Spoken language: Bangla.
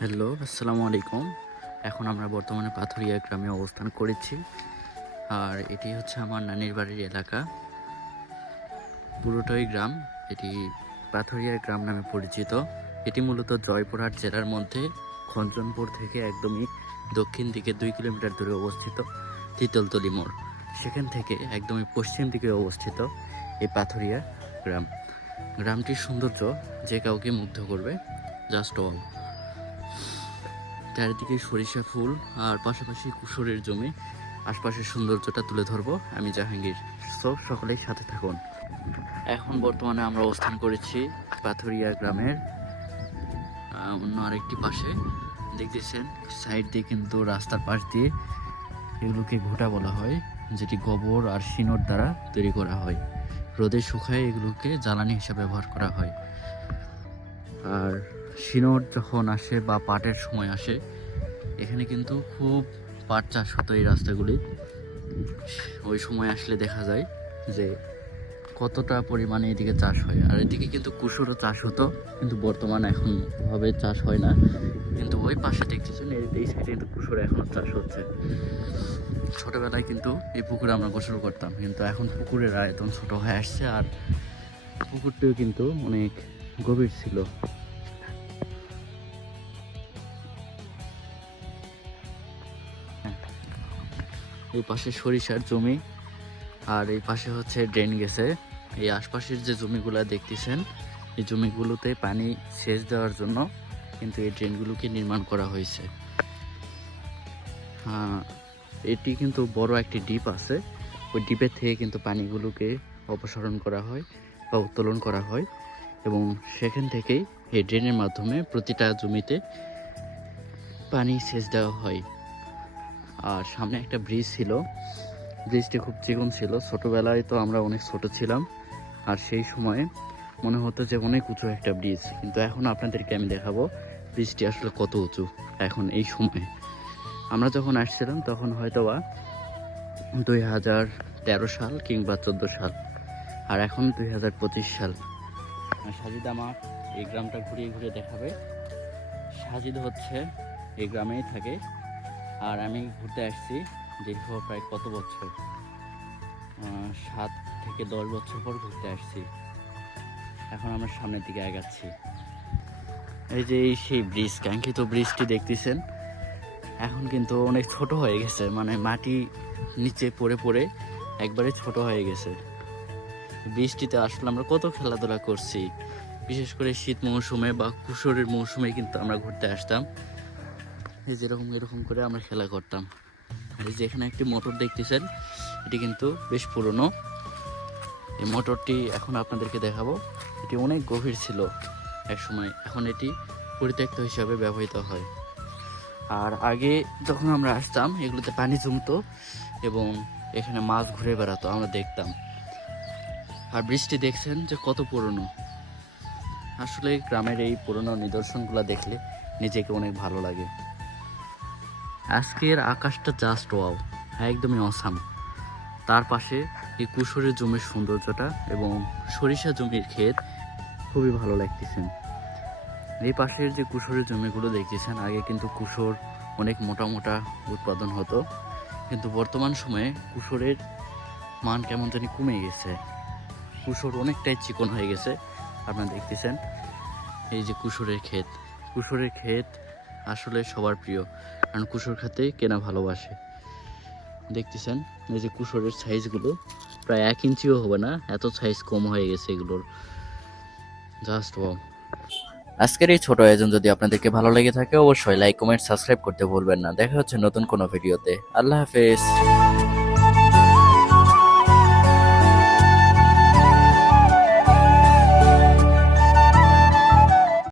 হ্যালো, আসসালামু আলাইকুম। এখন আমরা বর্তমানে পাথরিয়া গ্রামে অবস্থান করেছি। আর এটি হচ্ছে আমার নানির বাড়ির এলাকা। পুরোটাই গ্রাম, এটি পাথরিয়া গ্রাম নামে পরিচিত। এটি মূলত জয়পুরহাট জেলার মধ্যে, খঞ্জনপুর থেকে একদমই দক্ষিণ দিকে দুই কিলোমিটার দূরে অবস্থিত তিতলতলি মোড়। সেখান থেকে একদমই পশ্চিম দিকে অবস্থিত এই পাথরিয়া গ্রাম। গ্রামটির সৌন্দর্য যে কাউকে মুগ্ধ করবে, জাস্ট অল। চারিদিকে সরিষা ফুল আর পাশাপাশি কুশোরের জমি। আশপাশের সৌন্দর্যটা তুলে ধরবো। আমি জাহাঙ্গীর। সব সকলেই সাথে থাকুন। এখন বর্তমানে আমরা অবস্থান করেছি পাথরিয়া গ্রামের অন্য আরেকটি পাশে। দেখতেছেন, সাইড দিয়ে কিন্তু রাস্তার পাশ দিয়ে এগুলোকে ঘোটা বলা হয়, যেটি গোবর আর শিনোর দ্বারা তৈরি করা হয়। রোদে শুকায় এগুলোকে জ্বালানি হিসাবে ব্যবহার করা হয়। আর শিনোর যখন আসে বা পাটের সময় আসে, এখানে কিন্তু খুব পাট চাষ হতো এই রাস্তাগুলি। ওই সময় আসলে দেখা যায় যে কতটা পরিমাণে এদিকে চাষ হয়। আর এদিকে কিন্তু কুসুরও চাষ হতো, কিন্তু বর্তমানে এখন ভাবে চাষ হয় না। কিন্তু ওই পাশে দেখতেছেন, এই সাইডে কিন্তু কুসুর এখনও চাষ হচ্ছে। ছোটোবেলায় কিন্তু এই পুকুরে আমরা গোসল করতাম, কিন্তু এখন পুকুরের আয়তন ছোট হয়ে আসছে, আর পুকুরটিও কিন্তু অনেক গভীর ছিল। এই পাশে সরিষার জমি, আর এই পাশে হচ্ছে ড্রেন গেছে। এই আশপাশের যে জমিগুলা দেখতেছেন, এই জমিগুলোতে পানি সেচ দেওয়ার জন্য কিন্তু এই ড্রেনগুলোকে নির্মাণ করা হয়েছে। হ্যাঁ এটি কিন্তু বড় একটি ডিপ আছে। ওই ডিপের থেকে কিন্তু পানিগুলোকে অপসারণ করা হয় বা উত্তোলন করা হয় এবং সেখান থেকেই এই ড্রেনের মাধ্যমে প্রতিটা জমিতে পানি সেচ দেওয়া হয়। আর সামনে একটা ব্রিজ ছিল। ব্রিজটি খুব চিকন ছিল। ছোটোবেলায় তো আমরা অনেক ছোট ছিলাম। আর সেই সময়ে মনে হতো যে অনেক উঁচু একটা ব্রিজ। কিন্তু এখন আপনাদেরকে আমি দেখাবো ব্রিজটি আসলে কত উঁচু এখন এই সময়ে। আমরা যখন আসছিলাম, তখন হয়তো বা দুই হাজার তেরো সাল কিংবা চোদ্দ সাল। আর এখন দুই হাজার পঁচিশ সাল। সাজিদ আমার এই গ্রামটা ঘুরিয়ে ঘুরিয়ে দেখাবে। সাজিদ হচ্ছে এই গ্রামেই থাকে। আর আমি ঘুরতে আসছি দীর্ঘ প্রায় কত বছর? সাত থেকে দশ বছর পর ঘুরতে আসছি। এখন আমরা সামনের দিকে আগাচ্ছি। এই যে এই সেই ব্রিজ, কাঙ্ক্ষিত ব্রিজটি দেখতেছেন? এখন কিন্তু অনেক ছোট হয়ে গেছে মানে মাটি নিচে পড়ে পড়ে একবারে ছোট হয়ে গেছে। বৃষ্টিতে আসলে আমরা কত খেলাধুলা করছি। বিশেষ করে শীত মৌসুমে বা কুশোরের মৌসুমে কিন্তু আমরা ঘুরতে আসতাম। এই যেরকম এরকম করে আমরা খেলা করতাম। আর এই যে এখানে একটি মোটর দেখতেছেন, এটি কিন্তু বেশ পুরনো। এই মোটরটি এখন আপনাদেরকে দেখাবো। এটি অনেক গভীর ছিল এক সময় এখন এটি পরিত্যক্ত হিসাবে ব্যবহৃত হয়। আর আগে যখন আমরা আসতাম, এগুলোতে পানি জমতো এবং এখানে মাছ ঘুরে বেড়াতো, আমরা দেখতাম। আর বৃষ্টি দেখছেন যে কত পুরনো। আসলে গ্রামের এই পুরনো নিদর্শনগুলো দেখলে নিজেকে অনেক ভালো লাগে। আজকের আকাশটা জাস্ট ওয়াও একদমই অসাম তার পাশে এই কুশোরের জমির সৌন্দর্যটা এবং সরিষা জমির ক্ষেত খুবই ভালো লাগতেছেন এই পাশের যে কুশোরের জমিগুলো দেখতেছেন, আগে কিন্তু কুশোর অনেক মোটা মোটা উৎপাদন হতো, কিন্তু বর্তমান সময়ে কুশোরের মান কেমন জানি কমে গেছে। কুশোর অনেকটাই চিকন হয়ে গেছে, আপনারা দেখতেছেন। এই যে কুশোরের ক্ষেত কুশোরের ক্ষেত আসলে সবার প্রিয়। কারণ কুশোর খাতে কেনা ভালোবাসে। দেখতেছেন, এই যে কুশোরের সাইজগুলো প্রায় এক ইঞ্চিও হবে না, এত সাইজ কম হয়ে গেছে এগুলোর। Just wow. আজকের এই ছোট আয়োজন যদি আপনাদেরকে ভালো লেগে থাকে, অবশ্যই লাইক, কমেন্ট, সাবস্ক্রাইব করতে ভুলবেন না। দেখা হচ্ছে নতুন কোনো ভিডিওতে। আল্লাহ হাফেজ।